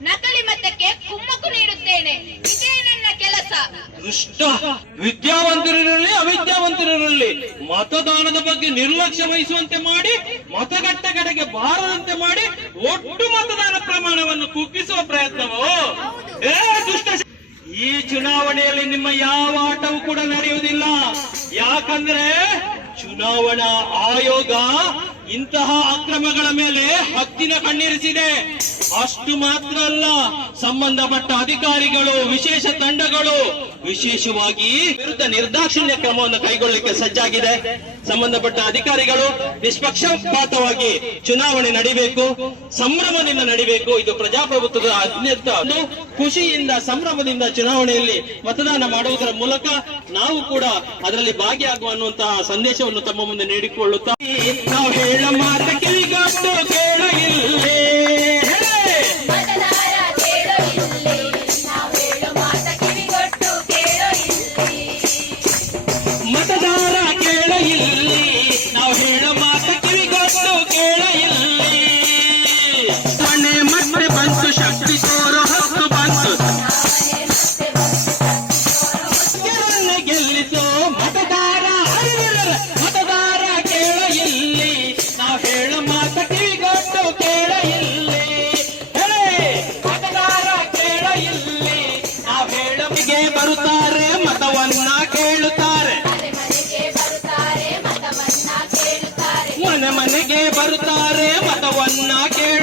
ನಕಲಿ ಮತಕ್ಕೆ ಕುಮ್ಮಕ್ಕು ನೀಡುತ್ತೇನೆ. ಇದೇ ನನ್ನ ಕೆಲಸ. ದುಷ್ಟ ವಿದ್ಯಾವಂತರಿರಲಿ ಅವಿದ್ಯಾವಂತರಿರಲಿ ಮತದಾನದ ಬಗ್ಗೆ ನಿರ್ಲಕ್ಷ್ಯ ವಹಿಸುವಂತೆ ಮಾಡಿ ಮತಗಟ್ಟೆ ಕಡೆಗೆ ಬಾರದಂತೆ ಮಾಡಿ ಒಟ್ಟು ಮತದಾನ ಪ್ರಮಾಣವನ್ನು ಕುಗ್ಗಿಸುವ ಪ್ರಯತ್ನವೋ? ಏ ದುಷ್ಟ ಈ ಚುನಾವಣೆಯಲ್ಲಿ ನಿಮ್ಮ ಯಾವ ಆಟವೂ ಕೂಡ ನಡೆಯುವುದಿಲ್ಲ. ಯಾಕಂದ್ರೆ ಚುನಾವಣಾ ಆಯೋಗ ಇಂತಹ ಅಕ್ರಮಗಳ ಮೇಲೆ ಹಕ್ಕಿನ ಕಣ್ಣಿರಿಸಿದೆ. ಅಷ್ಟು ಮಾತ್ರ ಅಲ್ಲ, ಸಂಬಂಧಪಟ್ಟ ಅಧಿಕಾರಿಗಳು, ವಿಶೇಷ ತಂಡಗಳು ವಿಶೇಷವಾಗಿ ವಿರುದ್ಧ ನಿರ್ದಾಕ್ಷಿಣ್ಯ ಕ್ರಮವನ್ನು ಕೈಗೊಳ್ಳಲಿಕ್ಕೆ ಸಜ್ಜಾಗಿದೆ. ಸಂಬಂಧಪಟ್ಟ ಅಧಿಕಾರಿಗಳು ನಿಷ್ಪಕ್ಷಪಾತವಾಗಿ ಚುನಾವಣೆ ನಡಿಬೇಕು, ಸಂಭ್ರಮದಿಂದ ನಡಿಬೇಕು. ಇದು ಪ್ರಜಾಪ್ರಭುತ್ವದ ಅತ್ಯಂತ ಖುಷಿಯಿಂದ, ಸಂಭ್ರಮದಿಂದ ಚುನಾವಣೆಯಲ್ಲಿ ಮತದಾನ ಮಾಡುವುದರ ಮೂಲಕ ನಾವು ಕೂಡ ಅದರಲ್ಲಿ ಭಾಗಿಯಾಗುವ ಅನ್ನುವಂತಹ ಸಂದೇಶವನ್ನು ತಮ್ಮ ಮುಂದೆ ನೀಡಿಕೊಳ್ಳುತ್ತಾ ನಾವು ಹೇಳ ಮಾತ Not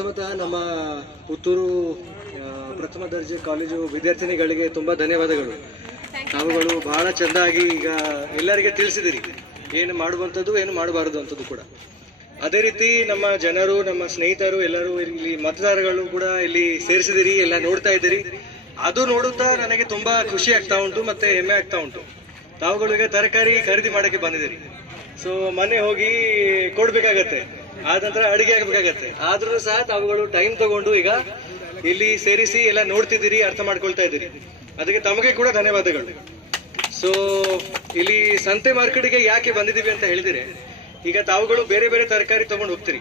ಪ್ರಥಮತಃ ನಮ್ಮ ಪುತ್ತೂರು ಪ್ರಥಮ ದರ್ಜೆ ಕಾಲೇಜು ವಿದ್ಯಾರ್ಥಿನಿಗಳಿಗೆ ತುಂಬ ಧನ್ಯವಾದಗಳು. ತಾವುಗಳು ಬಹಳ ಚೆಂದಾಗಿ ಈಗ ಎಲ್ಲರಿಗೆ ತಿಳಿಸಿದಿರಿ. ಏನು ಮಾಡುವಂಥದ್ದು, ಏನು ಮಾಡಬಾರದು ಅಂಥದ್ದು ಕೂಡ. ಅದೇ ರೀತಿ ನಮ್ಮ ಜನರು, ನಮ್ಮ ಸ್ನೇಹಿತರು ಎಲ್ಲರೂ ಇಲ್ಲಿ ಮತದಾರಗಳು ಕೂಡ ಇಲ್ಲಿ ಸೇರಿಸಿದಿರಿ, ಎಲ್ಲ ನೋಡ್ತಾ ಇದ್ದೀರಿ. ಅದು ನೋಡುತ್ತಾ ನನಗೆ ತುಂಬಾ ಖುಷಿ ಆಗ್ತಾ ಉಂಟು ಮತ್ತೆ ಹೆಮ್ಮೆ ಆಗ್ತಾ ಉಂಟು. ತಾವುಗಳಿಗೆ ತರಕಾರಿ ಖರೀದಿ ಮಾಡಕ್ಕೆ ಬಂದಿದ್ದೀರಿ. ಸೊ ಮನೆ ಹೋಗಿ ಕೊಡ್ಬೇಕಾಗತ್ತೆ. ಆದ ನಂತರ ಅಡುಗೆ ಆಗಬೇಕಾಗತ್ತೆ. ಆದ್ರೂ ಸಹ ತಾವುಗಳು ಟೈಮ್ ತಗೊಂಡು ಈಗ ಇಲ್ಲಿ ಸೇರಿಸಿ ಎಲ್ಲ ನೋಡ್ತಿದ್ದೀರಿ, ಅರ್ಥ ಮಾಡ್ಕೊಳ್ತಾ ಇದ್ದೀರಿ. ಅದಕ್ಕೆ ತಮಗೆ ಕೂಡ ಧನ್ಯವಾದಗಳು. ಸೊ ಇಲ್ಲಿ ಸಂತೆ ಮಾರ್ಕೆಟ್ಗೆ ಯಾಕೆ ಬಂದಿದ್ದೀವಿ ಅಂತ ಹೇಳಿದಿರಿ, ಈಗ ತಾವುಗಳು ಬೇರೆ ಬೇರೆ ತರಕಾರಿ ತಗೊಂಡು ಹೋಗ್ತೀರಿ.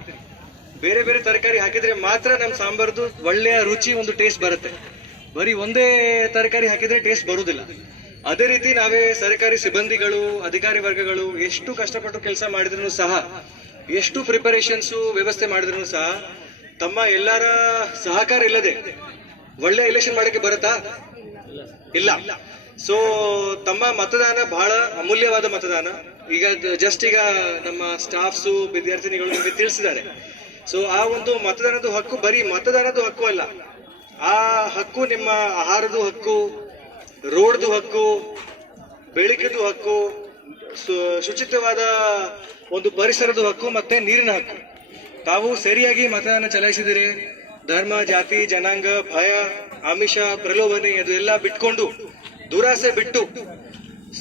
ಬೇರೆ ಬೇರೆ ತರಕಾರಿ ಹಾಕಿದ್ರೆ ಮಾತ್ರ ನಮ್ಮ ಸಾಂಬಾರ್ದು ಒಳ್ಳೆಯ ರುಚಿ ಒಂದು ಟೇಸ್ಟ್ ಬರುತ್ತೆ. ಬರೀ ಒಂದೇ ತರಕಾರಿ ಹಾಕಿದ್ರೆ ಟೇಸ್ಟ್ ಬರುವುದಿಲ್ಲ. ಅದೇ ರೀತಿ ನಾವೇ ಸರ್ಕಾರಿ ಸಿಬ್ಬಂದಿಗಳು, ಅಧಿಕಾರಿ ವರ್ಗಗಳು ಎಷ್ಟು ಕಷ್ಟಪಟ್ಟು ಕೆಲಸ ಮಾಡಿದ್ರು ಸಹ ಎಷ್ಟು ಪ್ರಿಪರೇಷನ್ಸು ವ್ಯವಸ್ಥೆ ಮಾಡಿದ್ರು ಸಹ ತಮ್ಮ ಎಲ್ಲರ ಸಹಕಾರ ಇಲ್ಲದೆ ಒಳ್ಳೆ ಎಲೆಕ್ಷನ್ ಮಾಡಕ್ಕೆ ಬರುತ್ತಾ? ಇಲ್ಲ. ಸೊ ತಮ್ಮ ಮತದಾನ ಬಹಳ ಅಮೂಲ್ಯವಾದ ಮತದಾನ. ಈಗ ಜಸ್ಟ್ ಈಗ ನಮ್ಮ ಸ್ಟಾಫ್ಸು ವಿದ್ಯಾರ್ಥಿನಿಗಳು ನಿಮಗೆ ತಿಳಿಸಿದ್ದಾರೆ. ಸೊ ಆ ಒಂದು ಮತದಾನದ ಹಕ್ಕು ಬರೀ ಮತದಾನದ ಹಕ್ಕು ಅಲ್ಲ. ಆ ಹಕ್ಕು ನಿಮ್ಮ ಆಹಾರದ ಹಕ್ಕು ರೋಡ್ದು ಹಕ್ಕು ಬೆಳಕಿದು ಹಕ್ಕು ಶುಚಿತ್ವವಾದ ಒಂದು ಪರಿಸರದ ಹಕ್ಕು ಮತ್ತೆ ನೀರಿನ ಹಕ್ಕು. ತಾವು ಸರಿಯಾಗಿ ಮತದಾನ ಚಲಾಯಿಸಿದರೆ ಧರ್ಮ, ಜಾತಿ, ಜನಾಂಗ, ಭಯ, ಆಮಿಷ, ಪ್ರಲೋಭನೆ ಅದು ಎಲ್ಲ ಬಿಟ್ಕೊಂಡು, ದುರಾಸೆ ಬಿಟ್ಟು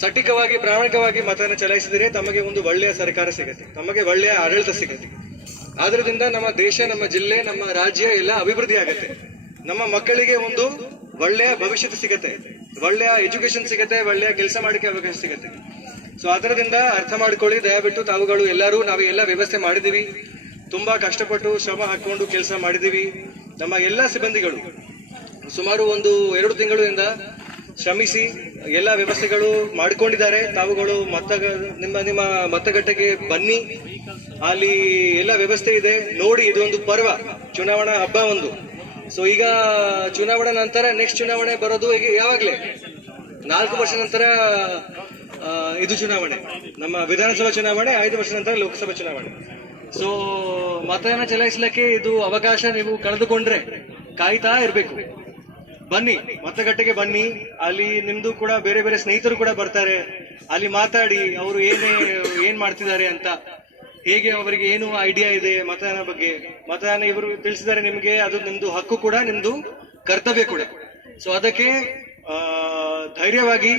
ಸಟಿಕವಾಗಿ, ಪ್ರಾಮಾಣಿಕವಾಗಿ ಮತದಾನ ಚಲಾಯಿಸಿದರೆ ತಮಗೆ ಒಂದು ಒಳ್ಳೆಯ ಸರ್ಕಾರ ಸಿಗುತ್ತೆ, ತಮಗೆ ಒಳ್ಳೆಯ ಆಡಳಿತ ಸಿಗುತ್ತೆ. ಆದ್ರಿಂದ ನಮ್ಮ ದೇಶ, ನಮ್ಮ ಜಿಲ್ಲೆ, ನಮ್ಮ ರಾಜ್ಯ ಎಲ್ಲ ಅಭಿವೃದ್ಧಿ ಆಗುತ್ತೆ. ನಮ್ಮ ಮಕ್ಕಳಿಗೆ ಒಂದು ಒಳ್ಳೆಯ ಭವಿಷ್ಯ ಸಿಗುತ್ತೆ, ಒಳ್ಳೆಯ ಎಜುಕೇಶನ್ ಸಿಗತ್ತೆ, ಒಳ್ಳೆಯ ಕೆಲಸ ಮಾಡಕ್ಕೆ ಅವಕಾಶ ಸಿಗತ್ತೆ. ಸೊ ಅದರದಿಂದ ಅರ್ಥ ಮಾಡ್ಕೊಳ್ಳಿ. ದಯವಿಟ್ಟು ತಾವುಗಳು ಎಲ್ಲರೂ ನಾವು ಎಲ್ಲ ವ್ಯವಸ್ಥೆ ಮಾಡಿದ್ದೀವಿ. ತುಂಬ ಕಷ್ಟಪಟ್ಟು ಶ್ರಮ ಹಾಕ್ಕೊಂಡು ಕೆಲಸ ಮಾಡಿದ್ದೀವಿ. ನಮ್ಮ ಎಲ್ಲ ಸಿಬ್ಬಂದಿಗಳು ಸುಮಾರು ಒಂದು ಎರಡು ತಿಂಗಳಿಂದ ಶ್ರಮಿಸಿ ಎಲ್ಲ ವ್ಯವಸ್ಥೆಗಳು ಮಾಡಿಕೊಂಡಿದ್ದಾರೆ. ತಾವುಗಳು ಮತ ನಿಮ್ಮ ನಿಮ್ಮ ಮತಗಟ್ಟೆಗೆ ಬನ್ನಿ. ಅಲ್ಲಿ ಎಲ್ಲ ವ್ಯವಸ್ಥೆ ಇದೆ. ನೋಡಿ, ಇದೊಂದು ಪರ್ವ, ಚುನಾವಣಾ ಹಬ್ಬ ಒಂದು. ಸೊ ಈಗ ಚುನಾವಣೆ ನಂತರ ನೆಕ್ಸ್ಟ್ ಚುನಾವಣೆ ಬರೋದು ಈಗ ಯಾವಾಗಲೇ ನಾಲ್ಕು ವರ್ಷ ನಂತರ ಇದು ಚುನಾವಣೆ. ನಮ್ಮ ವಿಧಾನಸಭಾ ಚುನಾವಣೆ, ಐದು ವರ್ಷ ನಂತರ ಲೋಕಸಭಾ ಚುನಾವಣೆ. ಸೊ ಮತದಾನ ಚಲಾಯಿಸಲಿಕ್ಕೆ ಇದು ಅವಕಾಶ ನೀವು ಕಳೆದುಕೊಂಡ್ರೆ ಕಾಯ್ತಾ ಇರಬೇಕು. ಬನ್ನಿ, ಮತಗಟ್ಟೆಗೆ ಬನ್ನಿ. ಅಲ್ಲಿ ನಿಮ್ದು ಕೂಡ ಬೇರೆ ಬೇರೆ ಸ್ನೇಹಿತರು ಕೂಡ ಬರ್ತಾರೆ. ಅಲ್ಲಿ ಮಾತಾಡಿ, ಅವರು ಏನೇ, ಏನ್ ಮಾಡ್ತಿದ್ದಾರೆ ಅಂತ. ಹೇಗೆ ಅವರಿಗೆ ಏನು ಐಡಿಯಾ ಇದೆ ಮತದಾನ ಬಗ್ಗೆ. ಮತದಾನ ಇವರು ತಿಳಿಸಿದ್ದಾರೆ ನಿಮಗೆ, ಅದು ನಿಮ್ದು ಹಕ್ಕು ಕೂಡ, ನಿಮ್ದು ಕರ್ತವ್ಯ ಕೂಡ. ಸೊ ಅದಕ್ಕೆ ಧೈರ್ಯವಾಗಿ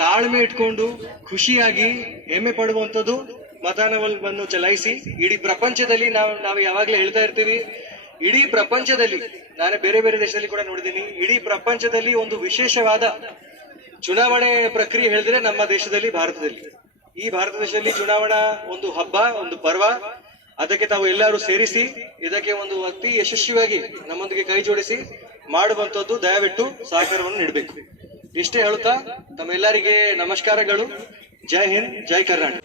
ತಾಳ್ಮೆ ಇಟ್ಕೊಂಡು ಖುಷಿಯಾಗಿ ಹೆಮ್ಮೆ ಪಡುವಂಥದ್ದು ಮತದಾನವನ್ನು ಚಲಾಯಿಸಿ. ಇಡೀ ಪ್ರಪಂಚದಲ್ಲಿ ನಾವು ನಾವು ಯಾವಾಗಲೇ ಹೇಳ್ತಾ ಇರ್ತೀವಿ, ಇಡೀ ಪ್ರಪಂಚದಲ್ಲಿ, ನಾನು ಬೇರೆ ಬೇರೆ ದೇಶದಲ್ಲಿ ಕೂಡ ನೋಡಿದ್ದೀನಿ, ಇಡೀ ಪ್ರಪಂಚದಲ್ಲಿ ಒಂದು ವಿಶೇಷವಾದ ಚುನಾವಣೆ ಪ್ರಕ್ರಿಯೆ ಹೇಳಿದ್ರೆ ನಮ್ಮ ದೇಶದಲ್ಲಿ, ಭಾರತದಲ್ಲಿ. ಈ ಭಾರತ ದೇಶದಲ್ಲಿ ಚುನಾವಣಾ ಒಂದು ಹಬ್ಬ, ಒಂದು ಪರ್ವ, ಅದಕ್ಕೆ ತಾವು ಎಲ್ಲರೂ ಸೇರಿಸಿ, ಇದಕ್ಕೆ ಒಂದು ಅತಿ ಯಶಸ್ವಿಯಾಗಿ ನಮ್ಮೊಂದಿಗೆ ಕೈ ಜೋಡಿಸಿ ಮಾಡುವಂತದ್ದು ದಯವಿಟ್ಟು ಸಹಕಾರವನ್ನು ನೀಡಬೇಕು. ಇಷ್ಟೇ ಹೇಳುತ್ತಾ ತಮ್ಮೆಲ್ಲರಿಗೆ ನಮಸ್ಕಾರಗಳು. ಜೈ ಹಿಂದ್ ಜೈ ಕರ್ನಾಟಕ.